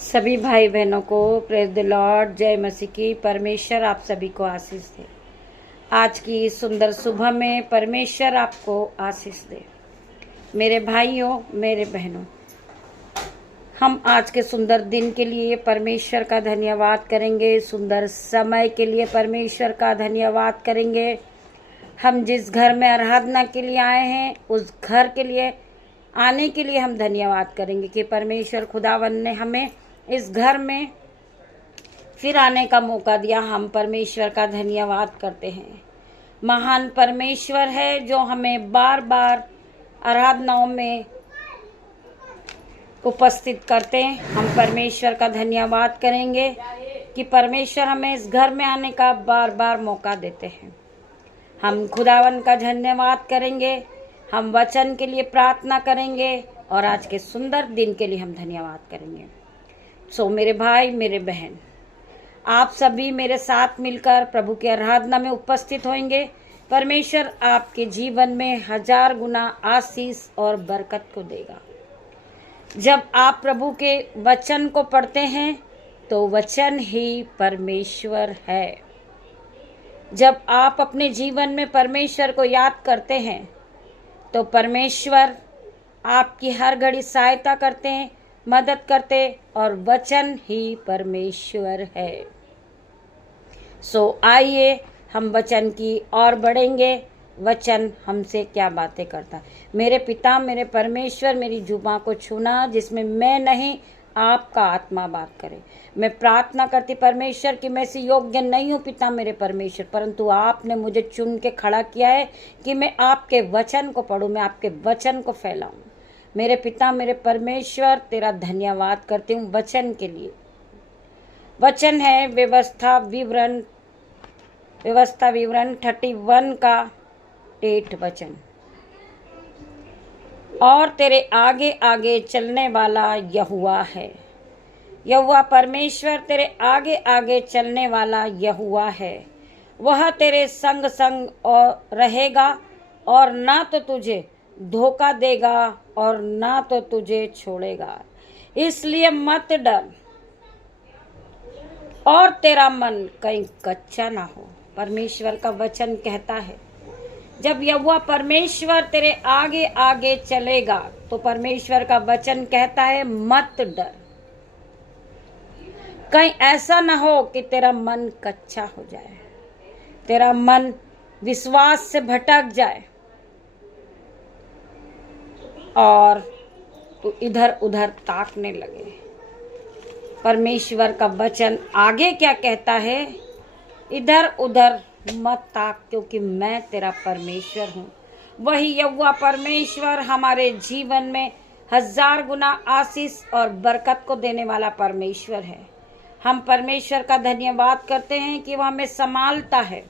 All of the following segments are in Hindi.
सभी भाई बहनों को प्रेज द लॉर्ड, जय मसीह की। परमेश्वर आप सभी को आशीष दे। आज की सुंदर सुबह में परमेश्वर आपको आशीष दे। मेरे भाइयों, मेरे बहनों, हम आज के सुंदर दिन के लिए परमेश्वर का धन्यवाद करेंगे। सुंदर समय के लिए परमेश्वर का धन्यवाद करेंगे। हम जिस घर में आराधना के लिए आए हैं, उस घर के लिए आने के लिए हम धन्यवाद करेंगे कि परमेश्वर खुदावन ने हमें इस घर में फिर आने का मौका दिया। हम परमेश्वर का धन्यवाद करते हैं। महान परमेश्वर है जो हमें बार बार आराधनाओं में उपस्थित करते हैं। हम परमेश्वर का धन्यवाद करेंगे कि परमेश्वर हमें इस घर में आने का बार बार मौका देते हैं। हम खुदावन का धन्यवाद करेंगे। हम वचन के लिए प्रार्थना करेंगे और आज के सुंदर दिन के लिए हम धन्यवाद करेंगे। मेरे भाई, मेरे बहन, आप सभी मेरे साथ मिलकर प्रभु की आराधना में उपस्थित होंगे। परमेश्वर आपके जीवन में 1000 गुना आशीष और बरकत को देगा। जब आप प्रभु के वचन को पढ़ते हैं तो वचन ही परमेश्वर है। जब आप अपने जीवन में परमेश्वर को याद करते हैं तो परमेश्वर आपकी हर घड़ी सहायता करते हैं, मदद करते, और वचन ही परमेश्वर है। आइए हम वचन की ओर बढ़ेंगे। वचन हमसे क्या बातें करता है। मेरे पिता, मेरे परमेश्वर, मेरी जुबां को छूना जिसमें मैं नहीं, आपका आत्मा बात करे। मैं प्रार्थना करती परमेश्वर कि मैं इसे योग्य नहीं हूँ पिता मेरे परमेश्वर, परंतु आपने मुझे चुन के खड़ा किया है कि मैं आपके वचन को पढूं, मैं आपके वचन को फैलाऊं। मेरे पिता, मेरे परमेश्वर, तेरा धन्यवाद करती हूँ वचन के लिए। वचन है व्यवस्था विवरण 31 का 8 वचन। और तेरे आगे आगे चलने वाला यहोवा है। यहोवा परमेश्वर तेरे आगे आगे चलने वाला यहोवा है। वह तेरे संग संग और रहेगा और ना तो तुझे धोखा देगा और ना तो तुझे छोड़ेगा। इसलिए मत डर और तेरा मन कहीं कच्चा ना हो। परमेश्वर का वचन कहता है जब यहोवा परमेश्वर तेरे आगे आगे चलेगा तो परमेश्वर का वचन कहता है मत डर। कहीं ऐसा ना हो कि तेरा मन कच्चा हो जाए, तेरा मन विश्वास से भटक जाए और तू इधर उधर ताकने लगे। परमेश्वर का वचन आगे क्या कहता है? इधर उधर मत ताक, क्योंकि मैं तेरा परमेश्वर हूँ। वही यहोवा परमेश्वर हमारे जीवन में 1000 गुना आशीष और बरकत को देने वाला परमेश्वर है। हम परमेश्वर का धन्यवाद करते हैं कि वह हमें संभालता है।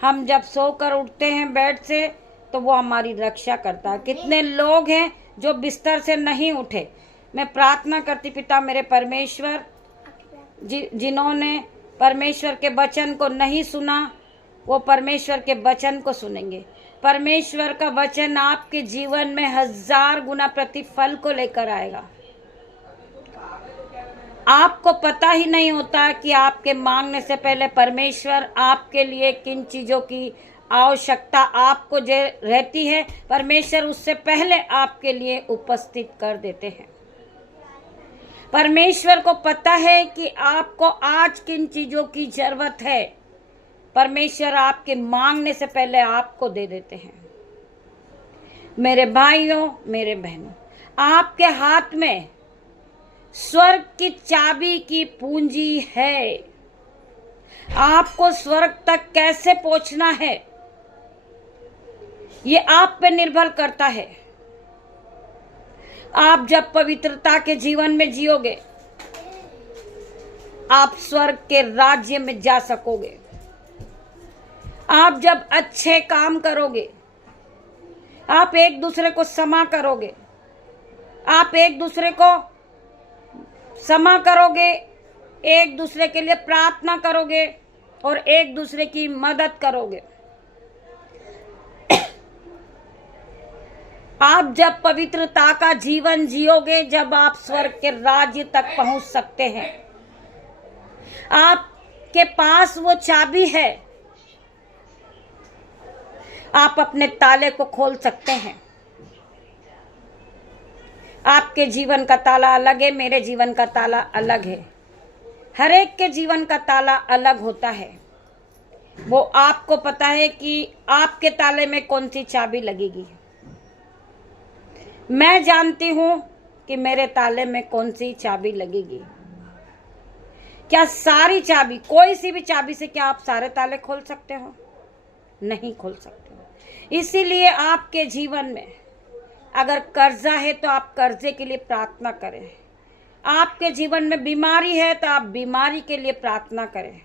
हम जब सोकर उठते हैं बेड से तो वो हमारी रक्षा करता है। कितने लोग हैं जो बिस्तर से नहीं उठे। मैं प्रार्थना करती पिता मेरे परमेश्वर, जिन्होंने परमेश्वर के वचन को नहीं सुना वो परमेश्वर के वचन को सुनेंगे। परमेश्वर का वचन आपके जीवन में 1000 गुना प्रतिफल को लेकर आएगा। आपको पता ही नहीं होता कि आपके मांगने से पहले परमेश्वर आपके लिए किन चीजों की आवश्यकता आपको जो रहती है, परमेश्वर उससे पहले आपके लिए उपस्थित कर देते हैं। परमेश्वर को पता है कि आपको आज किन चीजों की जरूरत है। परमेश्वर आपके मांगने से पहले आपको दे देते हैं। मेरे भाइयों, मेरे बहनों, आपके हाथ में स्वर्ग की चाबी की पूंजी है। आपको स्वर्ग तक कैसे पहुंचना है ये आप पे निर्भर करता है। आप जब पवित्रता के जीवन में जियोगे आप स्वर्ग के राज्य में जा सकोगे। आप जब अच्छे काम करोगे, आप एक दूसरे को क्षमा करोगे, आप एक दूसरे को क्षमा करोगे, एक दूसरे के लिए प्रार्थना करोगे और एक दूसरे की मदद करोगे आप जब पवित्रता का जीवन जियोगे, जब आप स्वर्ग के राज्य तक पहुंच सकते हैं। आपके पास वो चाबी है, आप अपने ताले को खोल सकते हैं। आपके जीवन का ताला अलग है, मेरे जीवन का ताला अलग है। हर एक के जीवन का ताला अलग होता है। वो आपको पता है कि आपके ताले में कौन सी चाबी लगेगी। मैं जानती हूं कि मेरे ताले में कौन सी चाबी लगेगी। क्या सारी चाबी, कोई सी भी चाबी से क्या आप सारे ताले खोल सकते हो? नहीं खोल सकते हो। इसीलिए आपके जीवन में अगर कर्जा है तो आप कर्जे के लिए प्रार्थना करें। आपके जीवन में बीमारी है तो आप बीमारी के लिए प्रार्थना करें।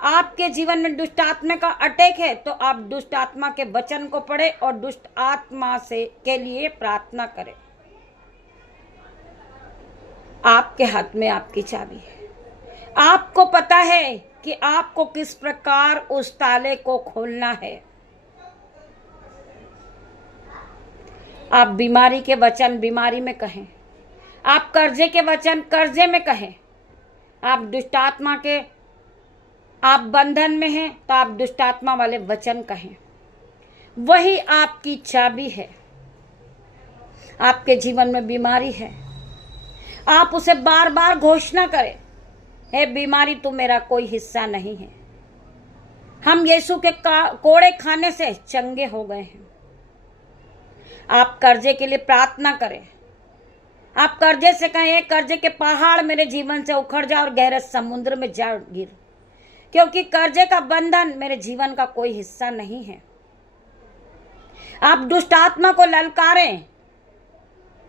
आपके जीवन में दुष्ट आत्मा का अटैक है तो आप दुष्ट आत्मा के वचन को पढ़े और दुष्ट आत्मा से के लिए प्रार्थना करें। आपके हाथ में आपकी चाबी है। आपको पता है कि आपको किस प्रकार उस ताले को खोलना है। आप बीमारी के वचन बीमारी में कहें, आप कर्जे के वचन कर्जे में कहें, आप दुष्ट आत्मा के आप बंधन में हैं तो आप दुष्ट आत्मा वाले वचन कहें। वही आपकी चाबी है। आपके जीवन में बीमारी है, आप उसे बार बार घोषणा करें, हे बीमारी तू मेरा कोई हिस्सा नहीं है। हम यीशु के कोड़े खाने से चंगे हो गए हैं। आप कर्जे के लिए प्रार्थना करें। आप कर्जे से कहें, कर्जे के पहाड़ मेरे जीवन से उखड़ जा और गहरे समुद्र में जा गिर, क्योंकि कर्जे का बंधन मेरे जीवन का कोई हिस्सा नहीं है। आप दुष्ट आत्मा को ललकारें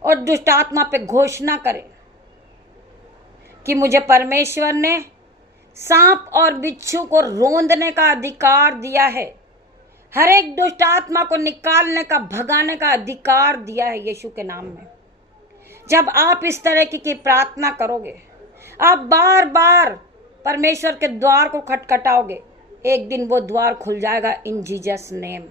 और दुष्ट आत्मा पे घोषणा करें कि मुझे परमेश्वर ने सांप और बिच्छू को रोंदने का अधिकार दिया है। हर एक दुष्ट आत्मा को निकालने का, भगाने का अधिकार दिया है यीशु के नाम में। जब आप इस तरह की प्रार्थना करोगे, आप बार बार परमेश्वर के द्वार को खटखटाओगे, एक दिन वो द्वार खुल जाएगा इन जीसस नेम।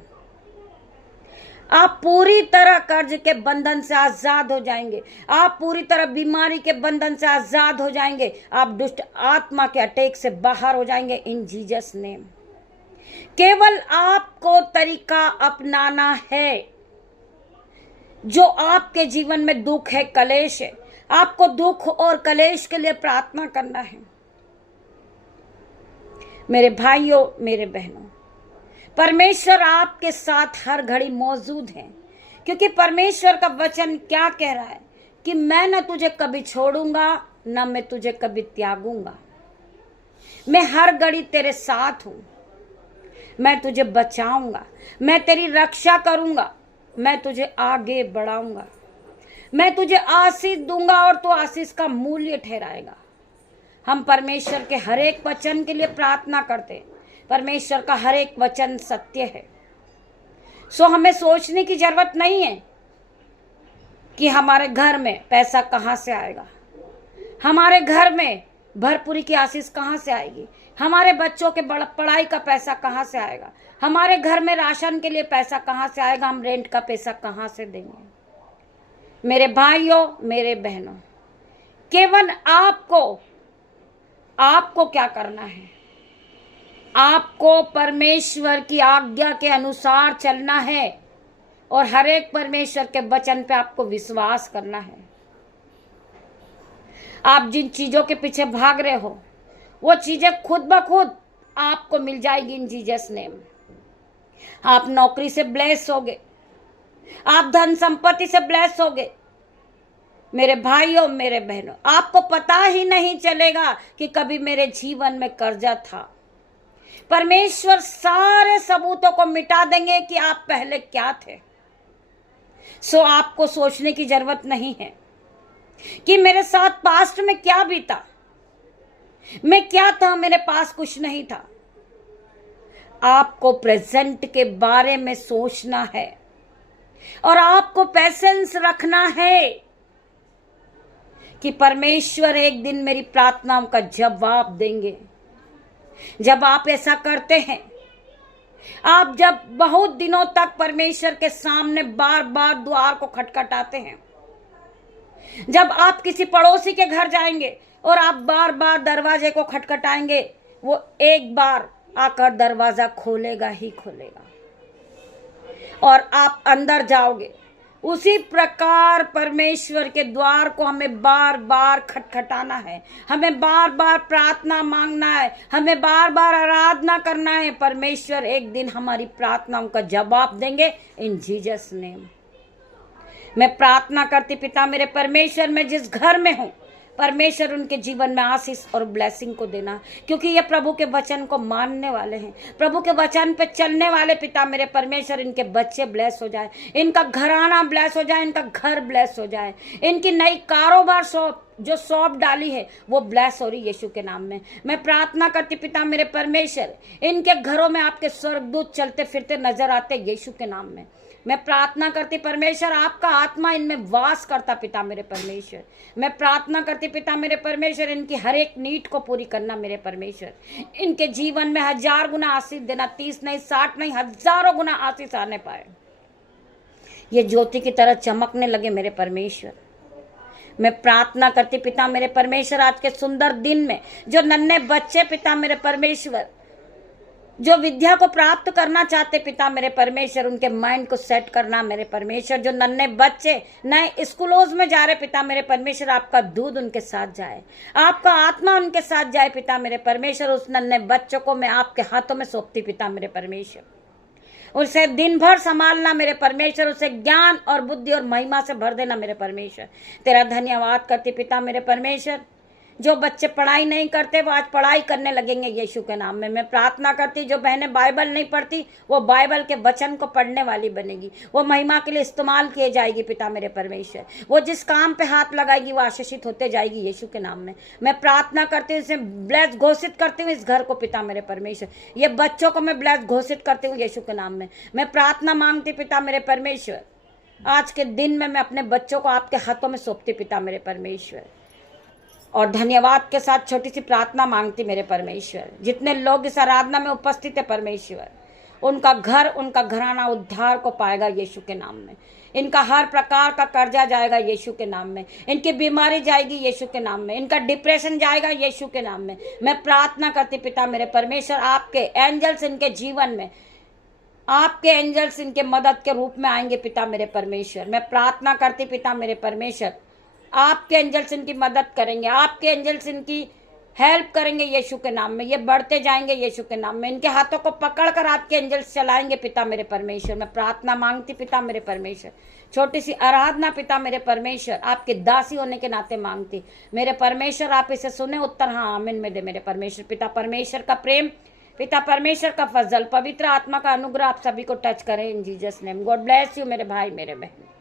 आप पूरी तरह कर्ज के बंधन से आजाद हो जाएंगे। आप पूरी तरह बीमारी के बंधन से आजाद हो जाएंगे। आप दुष्ट आत्मा के अटैक से बाहर हो जाएंगे इन जीसस नेम। केवल आपको तरीका अपनाना है। जो आपके जीवन में दुख है, कलेश है, आपको दुख और कलेश के लिए प्रार्थना करना है। मेरे भाइयों, मेरे बहनों, परमेश्वर आपके साथ हर घड़ी मौजूद है, क्योंकि परमेश्वर का वचन क्या कह रहा है कि मैं न तुझे कभी छोड़ूंगा, न मैं तुझे कभी त्यागूंगा। मैं हर घड़ी तेरे साथ हूं। मैं तुझे बचाऊंगा, मैं तेरी रक्षा करूंगा, मैं तुझे आगे बढ़ाऊंगा, मैं तुझे आशीष दूंगा और तू आशीष का मूल्य ठहराएगा। हम परमेश्वर के हर एक वचन के लिए प्रार्थना करते हैं। परमेश्वर का हर एक वचन सत्य है। सो हमें सोचने की जरूरत नहीं है कि हमारे घर में पैसा कहाँ से आएगा, हमारे घर में भरपूरी की आशीष कहाँ से आएगी, हमारे बच्चों के पढ़ाई का पैसा कहाँ से आएगा, हमारे घर में राशन के लिए पैसा कहाँ से आएगा, हम रेंट का पैसा कहाँ से देंगे। मेरे भाइयों, मेरे बहनों, केवल आपको क्या करना है? आपको परमेश्वर की आज्ञा के अनुसार चलना है और हर एक परमेश्वर के वचन पे आपको विश्वास करना है। आप जिन चीजों के पीछे भाग रहे हो, वो चीजें खुद ब खुद आपको मिल जाएगी इन जीसस नेम। आप नौकरी से ब्लेस होगे, आप धन संपत्ति से ब्लेस होगे। मेरे भाइयों, मेरे बहनों, आपको पता ही नहीं चलेगा कि कभी मेरे जीवन में कर्जा था। परमेश्वर सारे सबूतों को मिटा देंगे कि आप पहले क्या थे। सो आपको सोचने की जरूरत नहीं है कि मेरे साथ पास्ट में क्या बीता, मैं क्या था, मेरे पास कुछ नहीं था। आपको प्रेजेंट के बारे में सोचना है और आपको पेशेंस रखना है कि परमेश्वर एक दिन मेरी प्रार्थनाओं का जवाब देंगे। जब आप ऐसा करते हैं आप जब बहुत दिनों तक परमेश्वर के सामने बार बार द्वार को खटखटाते हैं, जब आप किसी पड़ोसी के घर जाएंगे और आप बार बार दरवाजे को खटखटाएंगे, वो एक बार आकर दरवाजा खोलेगा ही खोलेगा और आप अंदर जाओगे। उसी प्रकार परमेश्वर के द्वार को हमें बार बार खटखटाना है, हमें बार बार प्रार्थना मांगना है, हमें बार बार आराधना करना है। परमेश्वर एक दिन हमारी प्रार्थनाओं का जवाब देंगे इन जीसस नेम। मैं प्रार्थना करती पिता मेरे परमेश्वर, मैं जिस घर में हूं, परमेश्वर उनके जीवन में आशीष और ब्लेसिंग को देना, क्योंकि ये प्रभु के वचन को मानने वाले हैं, प्रभु के वचन पे चलने वाले। पिता मेरे परमेश्वर, इनके बच्चे ब्लेस हो जाए, इनका घराना ब्लेस हो जाए, इनका घर ब्लेस हो जाए, इनकी नई कारोबार जो शॉप डाली है वो ब्लेस हो रही यीशु के नाम में। मैं प्रार्थना करती पिता मेरे परमेश्वर, इनके घरों में आपके स्वर्गदूत चलते फिरते नजर आते यीशु के नाम में। मैं प्रार्थना करती परमेश्वर, आपका आत्मा इनमें वास करता पिता मेरे परमेश्वर। मैं प्रार्थना करती पिता मेरे परमेश्वर, इनकी हर एक नीड को पूरी करना मेरे परमेश्वर। इनके जीवन में 1000 गुना आशीष देना, 30 नहीं 60 नहीं, हजारों गुना आशीष आने पाए, ये ज्योति की तरह चमकने लगे मेरे परमेश्वर। मैं प्रार्थना करती पिता मेरे परमेश्वर, आज के सुंदर दिन में जो नन्हे बच्चे पिता मेरे परमेश्वर जो विद्या को प्राप्त करना चाहते पिता मेरे परमेश्वर, उनके माइंड को सेट करना मेरे परमेश्वर। जो नन्हे बच्चे नए स्कूलों में जा रहे पिता मेरे परमेश्वर, आपका दूध उनके साथ जाए, आपका आत्मा उनके साथ जाए पिता मेरे परमेश्वर। उस नन्हे बच्चों को मैं आपके हाथों में सौंपती पिता मेरे परमेश्वर। उसे दिन भर संभालना मेरे परमेश्वर, उसे ज्ञान और बुद्धि और महिमा से भर देना मेरे परमेश्वर। तेरा धन्यवाद करती पिता मेरे परमेश्वर। जो बच्चे पढ़ाई नहीं करते वो आज पढ़ाई करने लगेंगे यीशु के नाम में। मैं प्रार्थना करती, जो बहनें बाइबल नहीं पढ़ती वो बाइबल के वचन को पढ़ने वाली बनेगी, वो महिमा के लिए इस्तेमाल किए जाएगी पिता मेरे परमेश्वर। वो जिस काम पे हाथ लगाएगी वो आशीषित होते जाएगी यीशु के नाम में। मैं प्रार्थना करती हूँ, इसे ब्लेस घोषित करती हूँ इस घर को पिता मेरे परमेश्वर। ये बच्चों को मैं ब्लेस घोषित करती हूँ यीशु के नाम में। मैं प्रार्थना मांगती पिता मेरे परमेश्वर, आज के दिन में मैं अपने बच्चों को आपके हाथों में सौंपती पिता मेरे परमेश्वर। और धन्यवाद के साथ छोटी सी प्रार्थना मांगती मेरे परमेश्वर, जितने लोग इस आराधना में उपस्थित है परमेश्वर, उनका घर उनका घराना उद्धार को पाएगा यीशु के नाम में। इनका हर प्रकार का कर्जा जाएगा यीशु के नाम में, इनकी बीमारी जाएगी यीशु के नाम में, इनका डिप्रेशन जाएगा यीशु के नाम में। मैं प्रार्थना करती पिता मेरे परमेश्वर, आपके एंजल्स इनके जीवन में, आपके एंजल्स इनके मदद के रूप में आएंगे पिता मेरे परमेश्वर। मैं प्रार्थना करती पिता मेरे परमेश्वर, आपके एंजल्स इनकी मदद करेंगे, आपके एंजल्स इनकी हेल्प करेंगे यीशु के नाम में। ये बढ़ते जाएंगे यीशु के नाम में, इनके हाथों को पकड़कर आपके एंजल्स चलाएंगे पिता मेरे परमेश्वर। मैं प्रार्थना मांगती पिता मेरे परमेश्वर, छोटी सी आराधना पिता मेरे परमेश्वर, आपके दासी होने के नाते मांगती मेरे परमेश्वर। आप इसे सुने, उत्तर हाँ आमीन में दे मेरे परमेश्वर। पिता परमेश्वर का प्रेम, पिता परमेश्वर का फजल, पवित्र आत्मा का अनुग्रह आप सभी को टच करें इन Jesus name. God bless you मेरे भाई मेरे बहन।